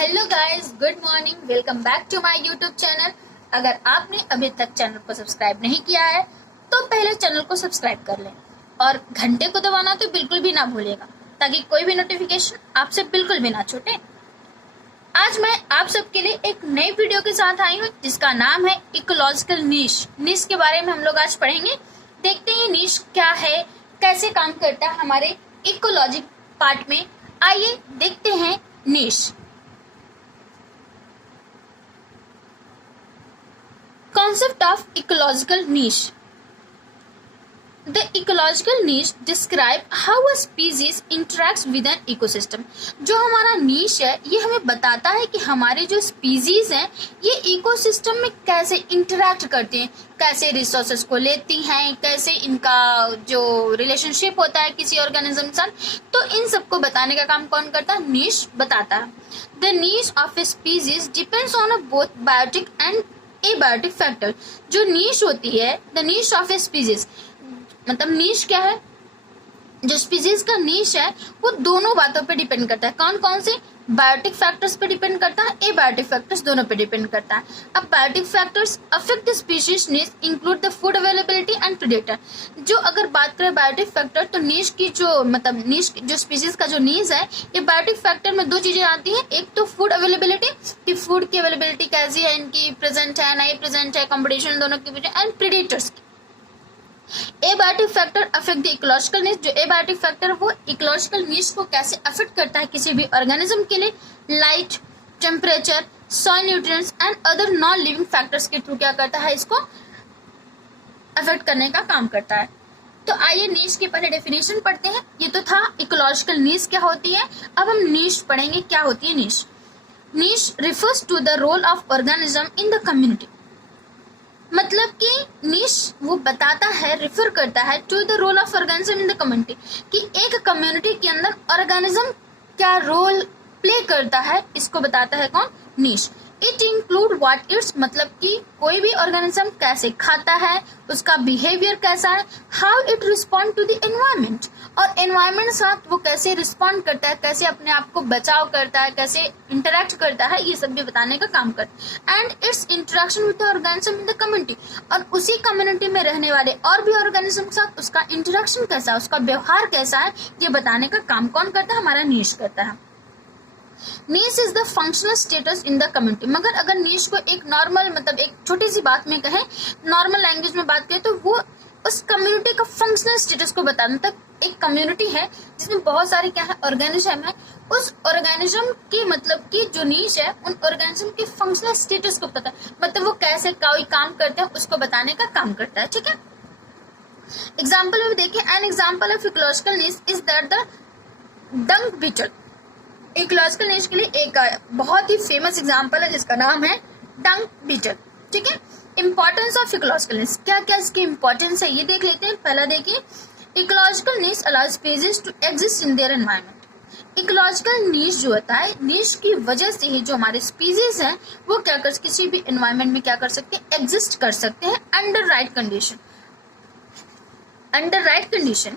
Hello guys, good morning. Welcome back to my YouTube channel. अगर आपने अभी तक चैनल को सब्सक्राइब नहीं किया है तो पहले चैनल को सब्सक्राइब कर लें और घंटे को दबाना तो बिल्कुल भी ना भूलिएगा, ताकि कोई भी नोटिफिकेशन आपसे बिल्कुल भी ना छूटे। आज मैं आप सबके लिए एक नई वीडियो के साथ आई हूँ जिसका नाम है इकोलॉजिकल नीश। नीश के बारे में हम लोग आज पढ़ेंगे। देखते हैं नीश क्या है, कैसे काम करता है हमारे इकोलॉजी पार्ट में। आइए देखते हैं नीश। Concept of ecological niche. The ecological niche describe how a species interacts with an ecosystem. जो हमारा niche है ये हमें बताता है कि हमारे जो species हैं ये ecosystem में कैसे interact करते हैं, कैसे resources को लेती हैं, कैसे इनका जो relationship होता है किसी organism के साथ, तो इन सबको बताने का काम कौन करता है? niche बताता है। The niche of a species depends on a both biotic and abiotic factor. जो नीश होती है, the niche of a species, मतलब नीश क्या है? जो स्पीसीज का नीश है वो दोनों बातों पे डिपेंड करता है। कौन कौन से? बायोटिक फैक्टर्स पे डिपेंड करता है, एबायोटिक फैक्टर्स दोनों पे डिपेंड करता है। अब biotic factors affect the species niche include the food availability and predator. जो अगर बात करें बायोटिक फैक्टर, तो नीश की जो मतलब नीश जो स्पीशीज का जो नीश है ये बायोटिक फैक्टर में दो चीजें आती हैं। एक तो फूड अवेलेबिलिटी, कि फूड की अवेलेबिलिटी कैसी है, इनकी प्रेजेंट है नहीं प्रेजेंट है, कॉम्पिटिशन दोनों की वजह, एंड प्रेडेटर्स की। Abiotic factor affect the ecological niche. जो एबायोटिक फैक्टर वो इकोलॉजिकल नीश को कैसे अफेक्ट करता है किसी भी ऑर्गेनिज्म के लिए? Light, temperature, soil nutrients and other non living factors के थ्रू क्या करता है, इसको अफेक्ट करने का काम करता है। तो आइए नीश की पहले डेफिनेशन पढ़ते हैं। ये तो था इकोलॉजिकल नीश क्या होती है। अब हम नीश पढ़ेंगे क्या होती है niche. Niche refers to the role of organism in the community. मतलब कि नीश वो बताता है, रेफर करता है to the role of organism in the community, कि एक कम्युनिटी के अंदर ऑर्गेनिज्म क्या रोल प्ले करता है, इसको बताता है कौन? नीश। इट इंक्लूड व्हाट इट्स, मतलब कि कोई भी ऑर्गेनिज्म कैसे खाता है, उसका बिहेवियर कैसा है, how it respond to the environment, और एनवायरमेंट साथ वो कैसे रिस्पॉन्ड करता है, कैसे अपने आप को बचाव करता है, कैसे इंटरेक्ट करता है, ये सब भी बताने का काम करता है। And it's interaction with the organism in the community, और उसी कम्युनिटी में रहने वाले और भी ऑर्गेनिज्म के साथ उसका इंटरेक्शन कैसा है, उसका व्यवहार कैसा है, ये बताने का काम कौन करता है? हमारा नीश करता है। नीश is the functional status in the community. मगर अगर नीश को एक नॉर्मल मतलब एक छोटी सी बात में कहें, नॉर्मल लैंग्वेज में बात करें, तो वो उस कम्युनिटी का फंक्शनल स्टेटस को बताने तक। एक कम्युनिटी है जिसमें बहुत सारे क्या है ऑर्गेनिज्म है, उस ऑर्गेनिज्म की मतलब की जो नीश है उन ऑर्गेनिज्म के फंक्शनल स्टेटस को बताता है, मतलब वो कैसे कोई काम करते हैं उसको बताने का काम करता है। ठीक है, एग्जाम्पल में देखिए, an example of ecological niche is that the dung beetle. Ecological niche के लिए एक बहुत ही फेमस एग्जांपल है जिसका नाम है डंग बीटल। ठीक है, इंपॉर्टेंस ऑफ इकोलॉजिकल नीश, क्या क्या इसकी इंपॉर्टेंस है ये देख लेते हैं। पहला देखिए, ecological niche allows species to exist in their environment. Ecological niche जो होता है, नीश की वजह से ही जो हमारे स्पीसीज हैं वो क्या कर किसी भी एनवायरनमेंट में क्या कर सकते हैं, एग्जिस्ट कर सकते हैं under right condition. Under right condition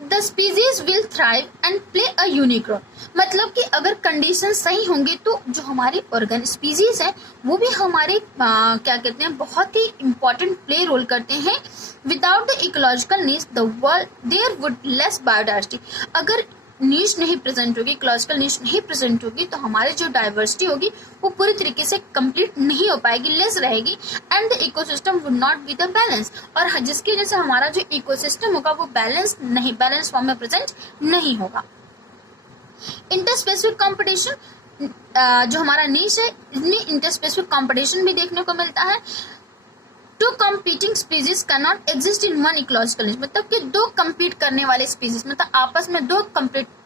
The species will thrive and play a unique role। मतलब कि अगर कंडीशन सही होंगी तो जो हमारी ऑर्गन स्पीसीज है वो भी हमारे क्या कहते हैं बहुत ही इंपॉर्टेंट प्ले रोल करते हैं। Without the ecological niche the world there would less biodiversity. अगर नीश नहीं प्रेजेंट होगी, इकोलॉजिकल नीश नहीं प्रेजेंट होगी, तो हमारी जो डाइवर्सिटी होगी वो पूरी तरीके से कंप्लीट नहीं हो पाएगी, लेस रहेगी। And the ecosystem would not be the balance, और जिसकी वजह से हमारा जो इकोसिस्टम होगा वो बैलेंस फॉर्म में प्रेजेंट नहीं होगा। इंटरस्पेसिफिक कंपटीशन, जो हमारा नीश है इसमें इंटरस्पेसिफिक कंपटीशन भी देखने को मिलता है। Two competing species can not exist in one ecological niche, मतलब कि दो कम्पीट करने वाले स्पीसीज, मतलब आपस में दो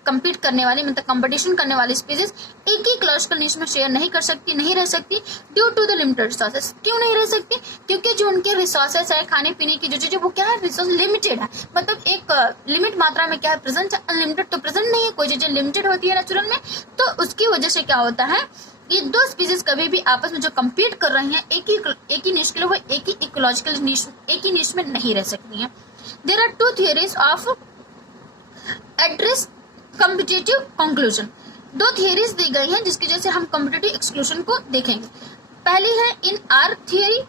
कम्पीट करने वाली मतलब कंपटीशन करने वाली स्पीसीज एक ही इकोलॉजिकल नीश में शेयर नहीं कर सकती, नहीं रह सकती due to the limited resources. क्यों नहीं रह सकती? क्योंकि जो उनके रिसोर्सेज है, खाने पीने की जो चीजें, वो क्या है, रिसोर्स लिमिटेड है। मतलब एक लिमिट मात्रा में क्या है प्रेजेंट है, अनलिमिटेड तो प्रेजेंट नहीं है। कोई चीजें लिमिटेड होती है नेचुरल में, तो उसकी वजह से क्या होता है, ये दो स्पीसीज कभी भी आपस में जो कम्पीट कर रही हैं एक ही नीश के लिए, वो एक ही इकोलॉजिकल नीश एक ही नीश में नहीं रह सकती हैं। There are two theories of address competitive conclusion. दो थियरीज दी गई हैं जिसकी वजह से हम कॉम्पिटिटिव एक्सक्लूजन को देखेंगे। पहली है इन आर थियरी।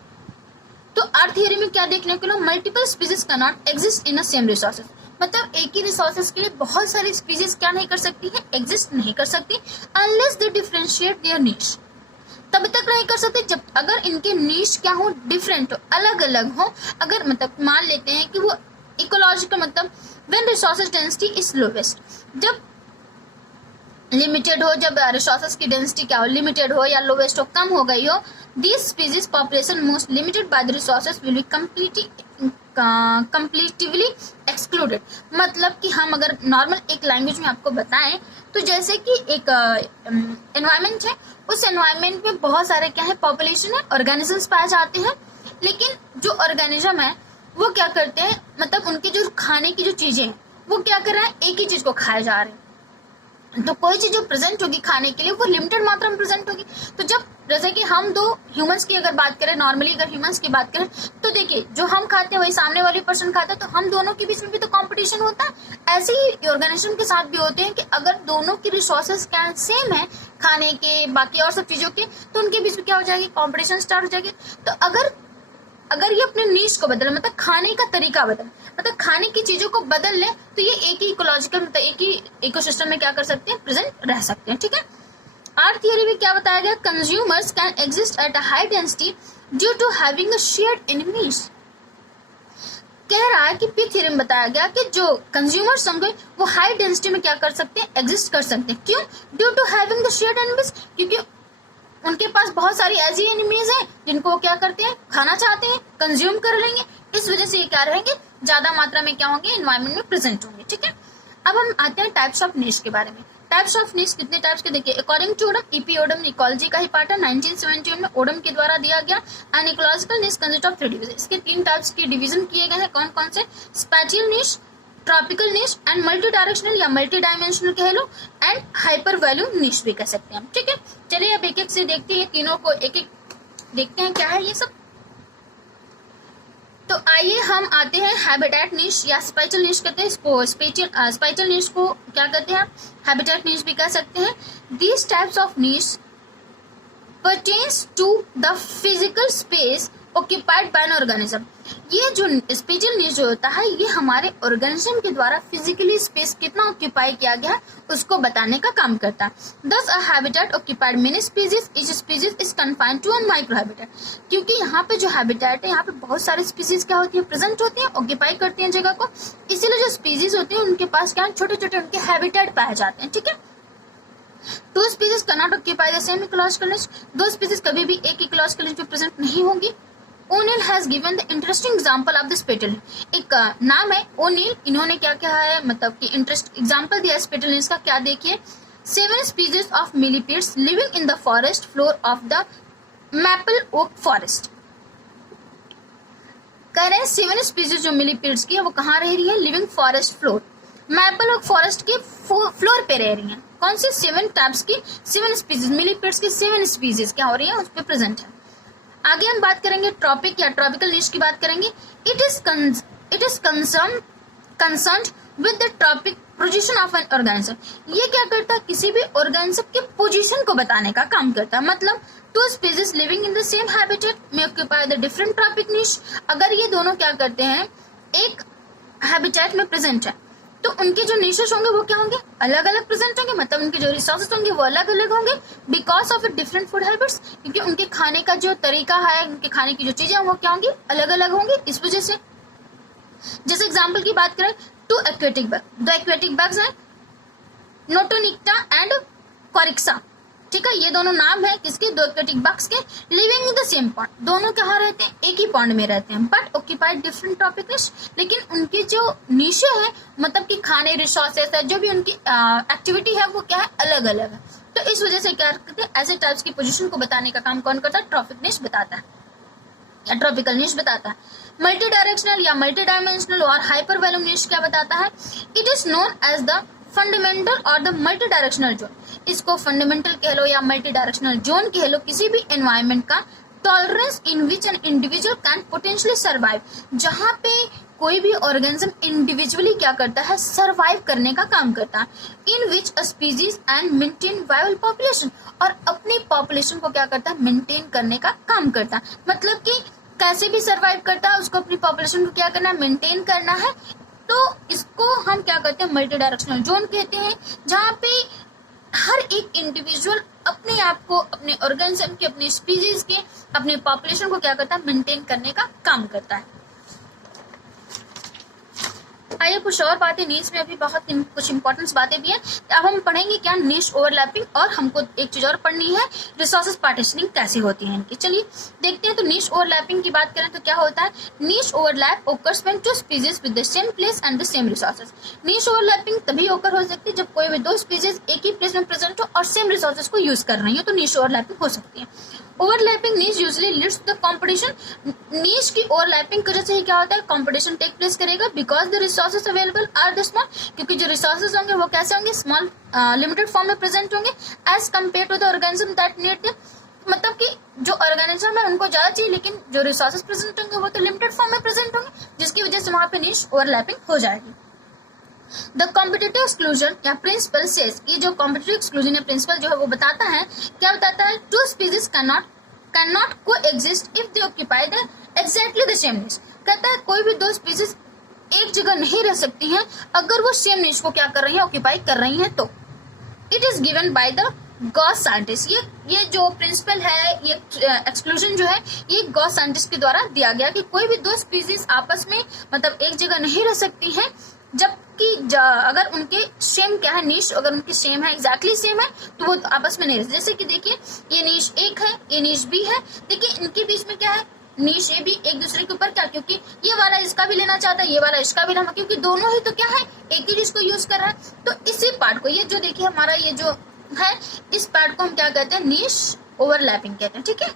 तो आर थियरी में क्या देखने को मिला, multiple species can not exist in a same resources. मतलब एक ही रिसोर्सेज के लिए बहुत सारी स्पीसीज क्या नहीं कर सकती है, एग्जिस्ट नहीं कर सकती अनलेस दे डिफरेंशिएट देयर नीश। तब तक नहीं कर सकते जब अगर इनके नीश क्या हो, डिफरेंट हो, अलग अलग हो। अगर मतलब मान लेते हैं कि वो इकोलॉजिकल मतलब when resources density is lowest, जब लिमिटेड हो, जब रिसोर्सेज की डेंसिटी क्या हो, लिमिटेड हो या लोवेस्ट हो, कम हो गई हो, this species population most limited by the resources will be competitively excluded. मतलब कि हम अगर नॉर्मल एक लैंग्वेज में आपको बताएं तो जैसे कि एक एनवायरमेंट है, उस एनवायरमेंट में बहुत सारे क्या है, पॉपुलेशन है, ऑर्गेनिजम्स पाए जाते हैं। लेकिन जो ऑर्गेनिज्म है वो क्या करते हैं, मतलब उनकी जो खाने की जो चीजें हैं वो क्या कर रहे हैं, एक ही चीज को खाए जा रहे हैं। तो कोई चीज जो प्रेजेंट होगी खाने के लिए वो लिमिटेड मात्रा में प्रेजेंट होगी। तो जब जैसे कि हम दो ह्यूमंस की अगर बात करें, नॉर्मली अगर ह्यूमंस की बात करें तो देखिए जो हम खाते हैं वही सामने वाली पर्सन खाता है, तो हम दोनों के बीच में भी तो कंपटीशन होता है। ऐसे ही ऑर्गेनिज्म के साथ भी होते हैं कि अगर दोनों की रिसोर्सेज क्या सेम है खाने के, बाकी और सब चीजों के, तो उनके बीच में क्या हो जाएगी, कॉम्पिटिशन स्टार्ट हो जाएगी। तो अगर ये अपने नीश को बदले, मतलब खाने का तरीका बदले, मतलब खाने की चीजों को बदल ले, तो ये एक ही इकोलॉजिकल मतलब एक ही इकोसिस्टम में क्या कर सकते हैं, प्रेजेंट रह सकते हैं। ठीक है। आर थियरी में क्या बताया गया, consumers can exist at a high density due to having a shared enemies. कह रहा है कि पी थियरी में बताया गया कि जो कंज्यूमर्स होंगे वो हाई डेंसिटी में क्या कर सकते हैं, एग्जिस्ट कर सकते हैं। क्यों, due to having the shared enemies, क्योंकि उनके पास बहुत सारी ऐसी एनिमीज हैं जिनको वो क्या करते हैं, खाना चाहते हैं, कंज्यूम कर लेंगे। इस वजह से ये क्या रहेंगे, ज्यादा मात्रा में क्या होंगे, एनवायरमेंट में प्रेजेंट होंगे। ठीक है। अब हम आते हैं टाइप्स ऑफ नीश के बारे में। टाइप्स ऑफ नीश कितने टाइप्स के, देखिए अकॉर्डिंग टू ओडम, इपिओडम इकोलॉजी का ही पार्ट है, 1971 में ओडम के द्वारा दिया गया। And ecological niche consist of 3 division. इसके 3 टाइप्स के डिवीजन किए गए हैं। कौन कौन से, spatial niche, tropical niche and multi directional या मल्टी डायमेंशनल कह लो, एंड हाइपर वैल्यू नीश भी कह सकते हैं हम। ठीक है। चलिए अब एक एक से देखते हैं, तीनों को एक एक देखते हैं क्या है ये सब। तो आइए हम आते हैं हैबिटेट नीश या स्पैटियल नीश कहते हैं इसको। स्पैटियल नीश को क्या कहते हैं, हैबिटेट नीश भी कह सकते हैं। These types of niche pertains to the physical space occupied by an organism। ये जो स्पेशल नीश जो होता है ये हमारे ऑर्गेनिज्म के द्वारा फिजिकली स्पेस कितना ऑक्यूपाई किया गया है उसको बताने का काम करता है। Thus a habitat occupied many species, each species is confined to a micro habitat। क्योंकि यहाँ पे जो हैबिटेट है, यहाँ पे बहुत सारी स्पीसीज क्या होती है, प्रेजेंट होती है, ऑक्यूपाई करती है जगह को। इसीलिए जो स्पीसीज होती है उनके पास क्या छोटे छोटे उनके हैबिटेट पाए जाते हैं। ठीक है। Two species cannot occupy the same ecological niche। दो स्पीसीज कभी भी एक इकोलॉजिकल निच में प्रेजेंट नहीं होंगी। O'Neill has given the interesting example of the spatial. एक नाम है ओनिल, इन्होंने क्या क्या है मतलब कि इंटरेस्ट एग्जांपल दिया स्पेटल निच का। क्या देखिए, 7 species of millipedes living in the forest floor of the maple oak forest। कह रहे हैं 7 species जो मिलीपीड्स की है वो कहाँ रह रही है, living forest floor, maple oak forest के फ्लोर पे रह रही हैं। कौन सी, 7 टाइप्स की 7 स्पीसीज, मिलीपीड्स की 7 स्पीसीज क्या हो रही है उस पे प्रेजेंट है। आगे हम बात करेंगे ट्रॉपिक या ट्रॉपिकल निश की बात करेंगे। It is concerned with the trophic position of an organism. ये क्या करता है, किसी भी ऑर्गेनिज्म के पोजीशन को बताने का काम करता है। मतलब 2 species living in the same habitat may occupy the different tropic niche। अगर ये दोनों क्या करते हैं, एक हैबिटेट में प्रेजेंट है, तो उनके जो निशेस होंगे वो क्या होंगे, अलग अलग प्रेजेंट होंगे। मतलब उनके जो रिसोर्सेस होंगे वो अलग अलग होंगे because of different food habits, क्योंकि उनके खाने का जो तरीका है, उनके खाने की जो चीजें वो क्या होंगी, अलग अलग होंगी। इस वजह से जैसे एग्जाम्पल की बात करें, 2 एक्वेटिक बैग, 2 एक्वेटिक बैग्स हैं, नोटोनिक्टा एंड कोरिक्सा। ठीक है, ये दोनों नाम है किसके, 2 एक्वेटिक बैग्स के, living in the same pond. दोनों कहाँ रहते हैं, एक ही पॉन्ड में रहते हैं, बट ऑक्यूपाइड डिफरेंट टॉपिक निश। लेकिन उनकी जो निशे है, मतलब कि खाने रिसोर्सेस है, जो भी उनकी एक्टिविटी है वो क्या है, अलग अलग है। तो इस वजह से क्या करते हैं, ऐसे टाइप्स की पोजीशन को बताने का काम कौन करता है, ट्रॉपिक निश बताता है या ट्रॉपिकल निश बताता है। मल्टी डायरेक्शनल या मल्टी डायमेंशनल और हाइपर वैल्यूम निश क्या बताता है, it is known as the fundamental और द मल्टी डायरेक्शनल जोन। इसको फंडामेंटल कह लो या मल्टी डायरेक्शनल जोन कह लो, किसी भी एनवायरनमेंट का tolerance in which an individual can potentially survive, जहाँ पे कोई भी ऑर्गेनिज्म इंडिविजुअली क्या करता है, सर्वाइव करने का काम करता है। In which a species and maintain viable population, और अपनी पॉपुलेशन को क्या करता है, मेंटेन करने का काम करता है। मतलब कि कैसे भी सर्वाइव करता है, उसको अपनी पॉपुलेशन को क्या करना है, मेंटेन करना है। तो इसको हम क्या कहते हैं, मल्टी डायरेक्शनल जोन कहते हैं, जहाँ पे हर एक इंडिविजुअल अपने आप को, अपने ऑर्गेनिज्म के, अपने स्पीसीज के, अपने पॉपुलेशन को क्या करता है, मेंटेन करने का काम करता है। आइए कुछ और बातें, नीश में अभी बहुत कुछ इंपॉर्टेंट बातें भी हैं। अब हम पढ़ेंगे क्या, नीश ओवरलैपिंग, और हमको एक चीज और पढ़नी है, रिसोर्सेज पार्टीशनिंग कैसे होती है इनकी। चलिए देखते हैं। तो नीश ओवरलैपिंग की बात करें तो क्या होता है, niche overlap occurs when two species with the same place and the same resources. Niche overlapping तभी ओकर हो सकती है जब कोई भी दो स्पीसीज एक ही प्लेस में प्रेजेंट हो और सेम रिसोर्सेज को यूज कर रही हो, तो नीश ओवरलैपिंग हो सकती है। Overlapping niche usually leads to the competition, niche की ओवरलैपिंग की वजह से क्या होता है, कंपटीशन टेक प्लेस करेगा, because the resources available are the small, क्योंकि जो रिसोर्सेज होंगे वो कैसे होंगे, स्मॉल लिमिटेड फॉर्म में प्रेजेंट होंगे, as compare to the organism that need them. मतलब कि जो ऑर्गेनिज्म है उनको ज्यादा चाहिए, लेकिन जो रिसोर्सेज प्रेजेंट होंगे वो तो लिमिटेड फॉर्म में प्रेजेंट होंगे, जिसकी वजह से वहां पे नीश ओवरलैपिंग हो जाएगी। द कॉम्पिटिटिव एक्सक्लूजन या प्रिंसिपल सेज, ये जो कॉम्पिटिटिव एक्सक्लूजन या प्रिंसिपल जो है वो बताता है, क्या बताता है, टू स्पीसीज कैन नॉट को exist if they occupy the exactly the same निश। कहता है कोई भी दो स्पीसीज एक जगह नहीं रह सकती हैं अगर वो सेम निश को क्या कर रही है, ऑक्यूपाई कर रही हैं। तो it is given by the Gauss scientist, ये जो प्रिंसिपल है, ये एक्सक्लूजन जो है, ये गॉस साइंटिस्ट के द्वारा दिया गया कि कोई भी दो स्पीसीज आपस में मतलब एक जगह नहीं रह सकती हैं, जबकि अगर उनके सेम क्या है, नीश अगर उनकी सेम है, एग्जैक्टली सेम है, तो वो आपस में नहीं रह। जैसे कि देखिए ये नीश एक है, ये नीश बी है, देखिए इनके बीच में क्या है, नीश ए भी एक दूसरे के ऊपर क्या, क्योंकि ये वाला इसका भी लेना चाहता है, ये वाला इसका भी लेना, क्योंकि दोनों ही तो क्या है, एक ही चीज को यूज कर रहा है। तो इसी पार्ट को, ये जो देखिए हमारा ये जो है, इस पार्ट को हम क्या कहते हैं, नीश ओवरलैपिंग कहते हैं। ठीक है,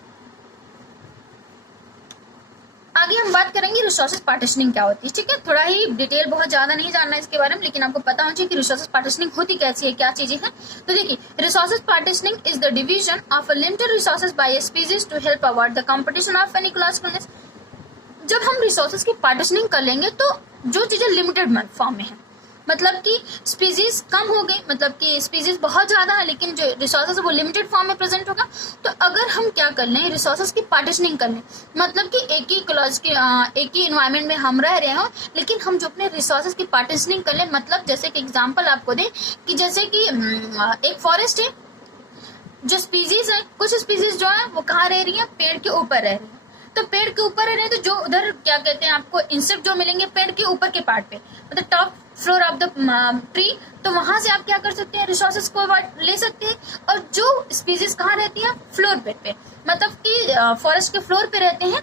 आगे हम बात करेंगे रिसोर्सेज पार्टीशनिंग क्या होती है। ठीक है, थोड़ा ही डिटेल, बहुत ज्यादा नहीं जानना है इसके बारे में, लेकिन आपको पता होना चाहिए कि रिसोर्सेज पार्टीशनिंग होती कैसी है, क्या चीजें हैं। तो देखिए, resources partitioning is the division of a limited resources by a species to help avoid the competition of an ecological. जब हम रिसोर्सेज की पार्टीशनिंग कर लेंगे तो जो चीजें लिमिटेड फॉर्म में है, मतलब कि स्पीसीज कम हो गई, मतलब कि स्पीसीज बहुत ज्यादा है लेकिन जो रिसोर्सेज है वो लिमिटेड फॉर्म में प्रेजेंट होगा। तो अगर हम क्या कर लें, रिसोर्सेज की पार्टीशनिंग कर लें, मतलब कि एक ही इकोलॉजी एक ही इन्वायरमेंट में हम रह रहे हो, लेकिन हम जो अपने रिसोर्सेज की पार्टीशनिंग कर लें, मतलब जैसे कि एग्जांपल आपको दें कि जैसे कि एक फॉरेस्ट है, जो स्पीसीज है, कुछ स्पीसीज जो है वो कहाँ रह रही है, पेड़ के ऊपर रह रही है। तो पेड़ के ऊपर रह रहे हैं, तो जो उधर क्या कहते हैं, आपको इंसेक्ट जो मिलेंगे पेड़ के ऊपर के पार्ट पे, मतलब top floor of the tree, तो वहां से आप क्या कर सकते हैं, रिसोर्सेज को ले सकते हैं। और जो स्पीसीज कहाँ रहती है, फ्लोर पे, मतलब कि फॉरेस्ट के फ्लोर पे रहते हैं,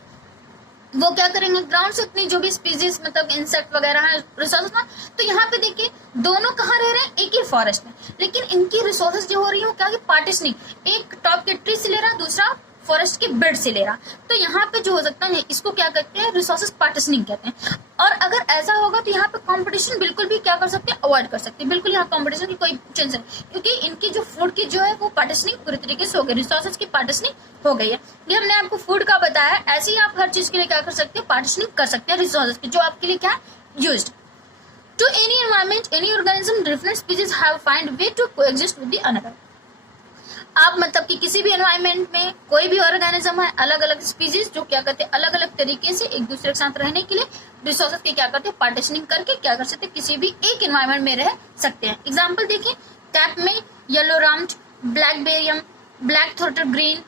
वो क्या करेंगे, ग्राउंड से अपनी जो भी स्पीसीज मतलब इंसेक्ट वगैरह है रिसोर्सेज में। तो यहाँ पे देखिए दोनों कहाँ रह रहे हैं, एक ही फॉरेस्ट में, लेकिन इनकी रिसोर्सेज जो हो रही है वो क्या है, पार्टीशनिंग, एक टॉप के ट्री से ले रहा, दूसरा फॉरेस्ट के बेड से ले रहा। तो यहाँ पे जो हो सकता है, इसको क्या कहते हैं, रिसोर्सेज पार्टीशनिंग कहते हैं। और अगर ऐसा होगा तो यहाँ पे कंपटीशन बिल्कुल भी क्या कर सकते हैं, अवॉइड कर सकते हैं, बिल्कुल यहाँ कंपटीशन की कोई चांस नहीं, क्योंकि इनकी जो फूड की जो है वो पार्टीशनिंग पूरी तरीके से हो गई, रिसोर्सेज की पार्टीशनिंग हो गई है। ये हमने आपको फूड का बताया, ऐसे ही आप हर चीज के लिए क्या कर सकते हैं, पार्टीशनिंग कर सकते हैं रिसोर्सेज की, जो आपके लिए क्या है, used. To any environment any organism different species have find way to coexist with the another. आप मतलब कि किसी भी एनवायरमेंट में कोई भी ऑर्गेनिज्म है, अलग अलग स्पीसीज जो क्या करते हैं, अलग अलग तरीके से एक दूसरे के साथ रहने के लिए रिसोर्सेज की क्या करते हैं, पार्टीशनिंग करके क्या कर सकते हैं, किसी भी एक एनवायरमेंट में रह सकते हैं। एग्जाम्पल देखिए, Cape May yellow rumped, blackburnian, black throated green,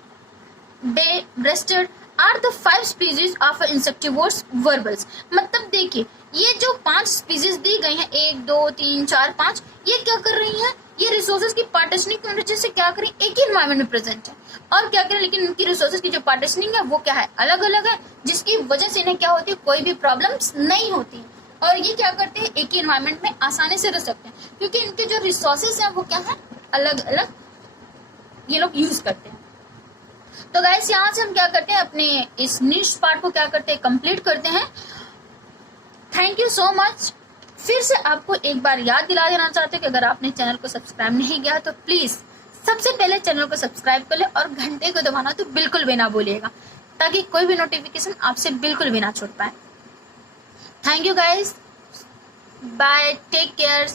bay breasted are the 5 species of insectivores warblers. मतलब देखिए ये जो 5 स्पीसीज दी गई हैं, 1 2 3 4 5, ये क्या कर रही हैं, ये रिसोर्सेज की पार्टीशनिंग की वजह से क्या करें, एक ही एनवायरमेंट में प्रेजेंट है और क्या करें, लेकिन इनकी रिसोर्सेज की जो पार्टीशनिंग है वो क्या है, अलग अलग है, जिसकी वजह से इन्हें क्या होती है, कोई भी प्रॉब्लम्स नहीं होती। और ये क्या करते हैं, एक ही एनवायरमेंट में आसानी से रह सकते हैं, क्योंकि इनके जो रिसोर्सेज है वो क्या है, अलग अलग ये लोग यूज करते हैं। तो गाइस यहाँ से हम क्या करते हैं, अपने इस निश पार्ट को क्या करते हैं, कंप्लीट करते हैं। Thank you so much. फिर से आपको एक बार याद दिला देना चाहते हैं कि अगर आपने चैनल को सब्सक्राइब नहीं किया तो प्लीज सबसे पहले चैनल को सब्सक्राइब कर ले और घंटे को दबाना तो बिल्कुल भी ना भूलिएगा। ताकि कोई भी नोटिफिकेशन आपसे बिल्कुल भी ना छूट पाए। Thank you guys, bye, take care.